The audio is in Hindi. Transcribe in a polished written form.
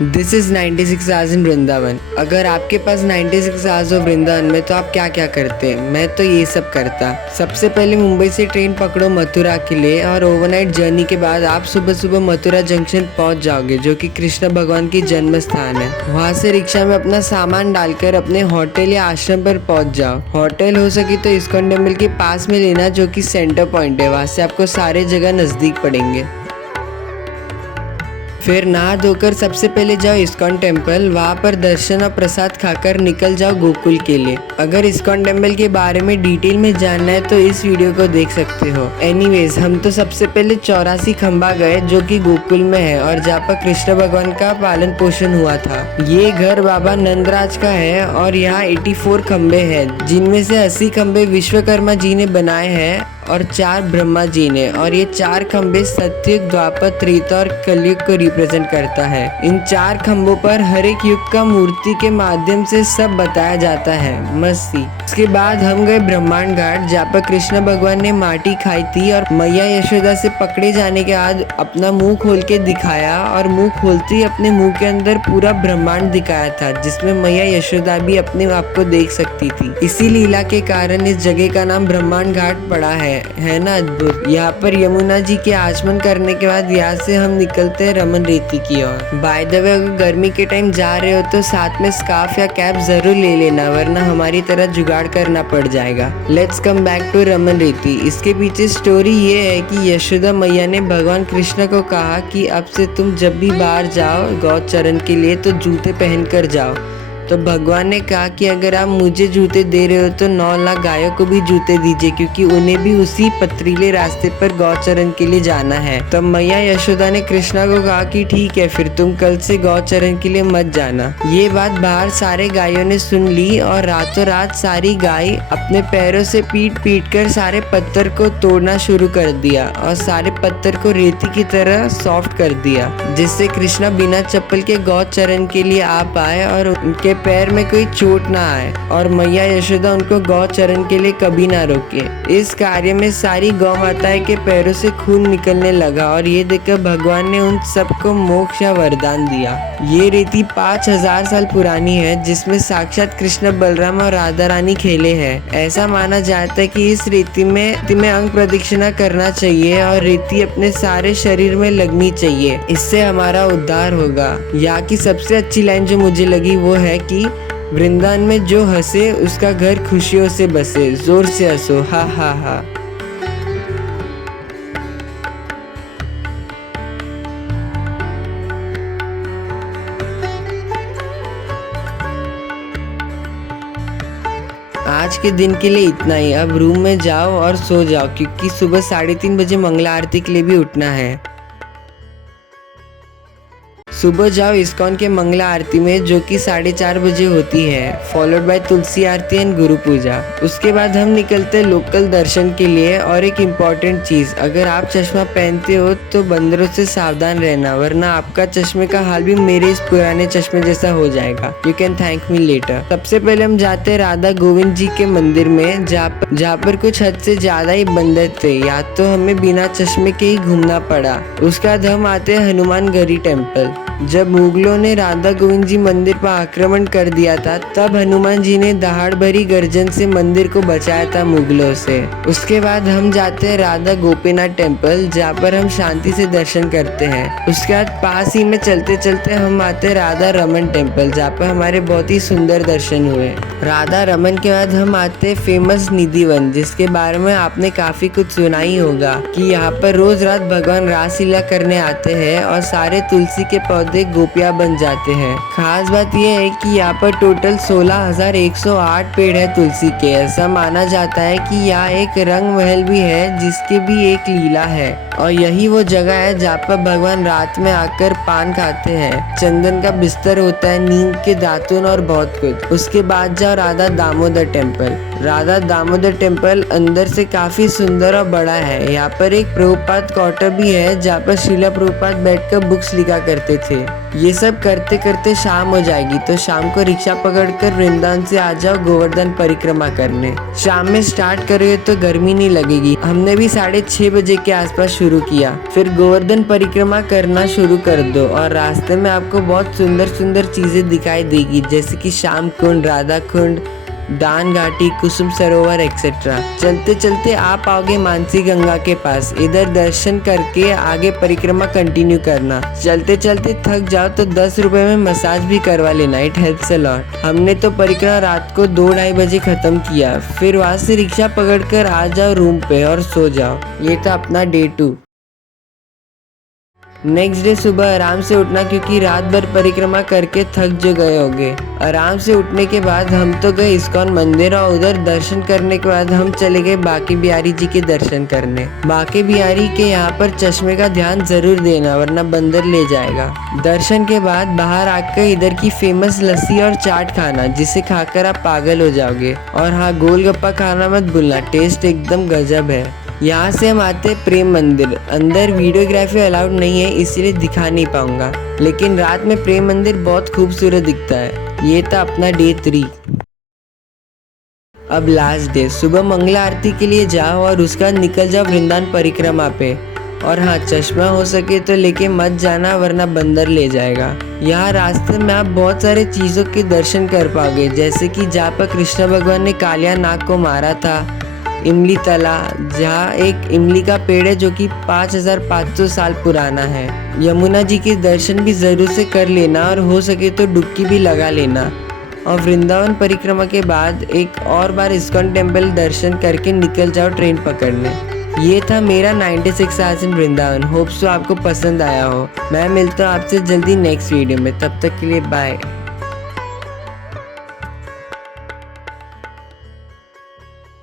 This is 96 hours in Vrindavan. अगर आपके पास 96 आवर्स हो वृंदावन में तो आप क्या क्या करते? मैं तो ये सब करता। सबसे पहले मुंबई से ट्रेन पकड़ो मथुरा के लिए और ओवरनाइट जर्नी के बाद आप सुबह सुबह मथुरा जंक्शन पहुंच जाओगे, जो कि कृष्ण भगवान की जन्म स्थान है। वहां से रिक्शा में अपना सामान डालकर अपने होटल या आश्रम पर पहुंच जाओ। होटल हो सके तो इस्कॉन टेम्पल के पास में लेना, जो कि सेंटर पॉइंट है। वहां से आपको सारे जगह नजदीक पड़ेंगे। फिर नहा धोकर सबसे पहले जाओ इस्कॉन टेम्पल। वहाँ पर दर्शन और प्रसाद खाकर निकल जाओ गोकुल के लिए। अगर इस्कॉन टेम्पल के बारे में डिटेल में जानना है तो इस वीडियो को देख सकते हो। एनीवेज, हम तो सबसे पहले 84 खंबा गए, जो कि गोकुल में है और जहाँ पर कृष्ण भगवान का पालन पोषण हुआ था। ये घर बाबा नंदराज का है और यहाँ 84 खंबे हैं, जिनमें से 80 खंबे विश्वकर्मा जी ने बनाए हैं और 4 ब्रह्मा जी ने। और ये 4 खंबे सत्ययुग, द्वापर, त्रेता और कलयुग को रिप्रेजेंट करता है। इन 4 खंबों पर हर एक युग का मूर्ति के माध्यम से सब बताया जाता है। मस्ती। उसके बाद हम गए ब्रह्मांड घाट, जहाँ पर कृष्ण भगवान ने माटी खाई थी और मैया यशोदा से पकड़े जाने के बाद अपना मुंह खोल के दिखाया और मुंह खोलते ही अपने मुंह के अंदर पूरा ब्रह्मांड दिखाया था, जिसमें मैया यशोदा भी अपने आप को देख सकती थी। इसी लीला के कारण इस जगह का नाम ब्रह्मांड घाट पड़ा है ना अद्भुत। यहाँ पर यमुना जी के आचमन करने के बाद यहाँ से हम निकलते हैं रमन रेती की ओर। बाय द वे, अगर गर्मी के टाइम जा रहे हो तो साथ में स्कार्फ या कैप जरूर ले लेना, वरना हमारी तरह जुगाड़ करना पड़ जाएगा। Let's come back to Raman Reti. इसके पीछे स्टोरी ये है कि यशोदा मैया ने भगवान कृष्ण को कहा कि अब से तुम जब भी बाहर जाओ गौचरण के लिए तो जूते पहन कर जाओ। तो भगवान ने कहा कि अगर आप मुझे जूते दे रहे हो तो 9 लाख गायों को भी जूते दीजिए, क्योंकि उन्हें भी उसी पथरीले रास्ते पर गौचरण के लिए जाना है। तो मैया यशोदा ने कृष्णा को कहा कि ठीक है, फिर तुम कल से गौचरण के लिए मत जाना। ये बात बाहर सारे गायों ने सुन ली और रातों रात सारी गाय अपने पैरों से पीट पीट कर सारे पत्थर को तोड़ना शुरू कर दिया और सारे पत्थर को रेती की तरह सॉफ्ट कर दिया, जिससे कृष्णा बिना चप्पल के गौचरण के लिए आ पाए और उनके पैर में कोई चोट ना आए और मैया यशोदा उनको गौचरण के लिए कभी ना रोके। इस कार्य में सारी गौ माताएं के पैरों से खून निकलने लगा और ये देखकर भगवान ने उन सबको मोक्ष या वरदान दिया। ये रीति 5000 साल पुरानी है, जिसमें साक्षात कृष्ण, बलराम और राधा रानी खेले हैं। ऐसा माना जाता है कि इस रीति में अंग प्रदक्षिणा करना चाहिए और रीति अपने सारे शरीर में लगनी चाहिए। इससे हमारा उद्धार होगा। यहाँ की सबसे अच्छी लाइन जो मुझे लगी वो है कि वृंदावन में जो हंसे उसका घर खुशियों से बसे, जोर से हंसो, हा हा हा। आज के दिन के लिए इतना ही। अब रूम में जाओ और सो जाओ, क्योंकि सुबह 3:30 बजे मंगला आरती के लिए भी उठना है। सुबह जाओ इस्कॉन के मंगला आरती में, जो कि 4:30 बजे होती है, followed by Tulsi Aarti and गुरु पूजा। उसके बाद हम निकलते हैं लोकल दर्शन के लिए। और एक इम्पॉर्टेंट चीज, अगर आप चश्मा पहनते हो तो बंदरों से सावधान रहना, वरना आपका चश्मे का हाल भी मेरे इस पुराने चश्मे जैसा हो जाएगा। You can thank me later. सबसे पहले हम जाते हैं राधा गोविंद जी के मंदिर में, जहाँ पर कुछ हद से ज्यादा ही बंदर थे, या तो हमें बिना चश्मे के ही घूमना पड़ा। उसके बाद हम आते हैं हनुमान गढ़ी टेम्पल। जब मुगलों ने राधा गोविंद जी मंदिर पर आक्रमण कर दिया था, तब हनुमान जी ने दहाड़ भरी गर्जन से मंदिर को बचाया था मुगलों से। उसके बाद हम जाते हैं राधा गोपीनाथ टेम्पल, जहाँ पर हम शांति से दर्शन करते हैं। उसके बाद पास ही में चलते चलते हम आते हैं राधा रमन टेम्पल, जहाँ पर हमारे बहुत ही सुंदर दर्शन हुए। राधा रमन के बाद हम आते हैं फेमस निधिवन, जिसके बारे में आपने काफी कुछ सुना ही होगा कि यहाँ पर रोज रात भगवान रासलीला करने आते हैं और सारे तुलसी के पौधे गोपियां बन जाते हैं। खास बात यह है कि यहाँ पर टोटल 16,108 पेड़ है तुलसी के। ऐसा माना जाता है कि यहाँ एक रंग महल भी है, जिसकी भी एक लीला है। और यही वो जगह है जहाँ पर भगवान रात में आकर पान खाते हैं, चंदन का बिस्तर होता है, नीम के दातुन और बहुत कुछ। उसके बाद जाओ राधा दामोदर टेम्पल। राधा दामोदर टेम्पल अंदर से काफी सुंदर और बड़ा है। यहाँ पर एक प्रभुपाद क्वार्टर भी है जहाँ पर श्रीला प्रभुपाद बैठकर बुक्स लिखा करते थे। ये सब करते करते शाम हो जाएगी, तो शाम को रिक्शा पकड़कर वृंदावन से आ जाओ गोवर्धन परिक्रमा करने। शाम में स्टार्ट करोगे तो गर्मी नहीं लगेगी। हमने भी 6:30 बजे के आसपास शुरू किया। फिर गोवर्धन परिक्रमा करना शुरू कर दो और रास्ते में आपको बहुत सुंदर सुंदर चीजें दिखाई देगी, जैसे कि श्याम कुंड, राधा कुंड, दान घाटी, कुसुम सरोवर एक्सेट्रा। चलते चलते आप आओगे मानसी गंगा के पास। इधर दर्शन करके आगे परिक्रमा कंटिन्यू करना। चलते चलते थक जाओ तो 10 रुपए में मसाज भी करवा लेना, इट हेल्प्स अ लॉट। हमने तो परिक्रमा रात को 2-2:30 बजे खत्म किया। फिर वहां से रिक्शा पकड़कर आ जाओ रूम पे और सो जाओ। ये था अपना डे 2। नेक्स्ट डे सुबह आराम से उठना, क्योंकि रात भर परिक्रमा करके थक जो गए होगे। आराम से उठने के बाद हम तो गए इस्कॉन मंदिर और उधर दर्शन करने के बाद हम चले गए बांके बिहारी जी के दर्शन करने। बांके बिहारी के यहाँ पर चश्मे का ध्यान जरूर देना, वरना बंदर ले जाएगा। दर्शन के बाद बाहर आकर इधर की फेमस लस्सी और चाट खाना, जिसे खाकर आप पागल हो जाओगे। और हाँ, गोलगप्पा खाना मत भूलना, टेस्ट एकदम गजब है। यहाँ से हम आते प्रेम मंदिर। अंदर वीडियोग्राफी अलाउड नहीं है, इसलिए दिखा नहीं पाऊंगा, लेकिन रात में प्रेम मंदिर बहुत खूबसूरत दिखता है। ये था अपना डे 3। अब लास्ट डे। सुबह मंगला आरती के लिए जाओ और उसके बाद निकल जाओ वृंदावन परिक्रमा पे। और हाँ, चश्मा हो सके तो लेके मत जाना, वरना बंदर ले जाएगा। यहाँ रास्ते में आप बहुत सारे चीजों के दर्शन कर पाओगे, जैसे कि जहाँ पर कृष्ण भगवान ने कालिया नाग को मारा था, इमली तला, जहाँ एक इमली का पेड़ है जो कि 5500 साल पुराना है। यमुना जी के दर्शन भी जरूर से कर लेना और हो सके तो डुबकी भी लगा लेना। और वृंदावन परिक्रमा के बाद एक और बार इस्कॉन टेम्पल दर्शन करके निकल जाओ ट्रेन पकड़ने। ये था मेरा 96 hours in Vrindavan. Hope so आपको पसंद आया हो। मैं मिलता हूँ आपसे जल्दी नेक्स्ट वीडियो में, तब तक के लिए बाय।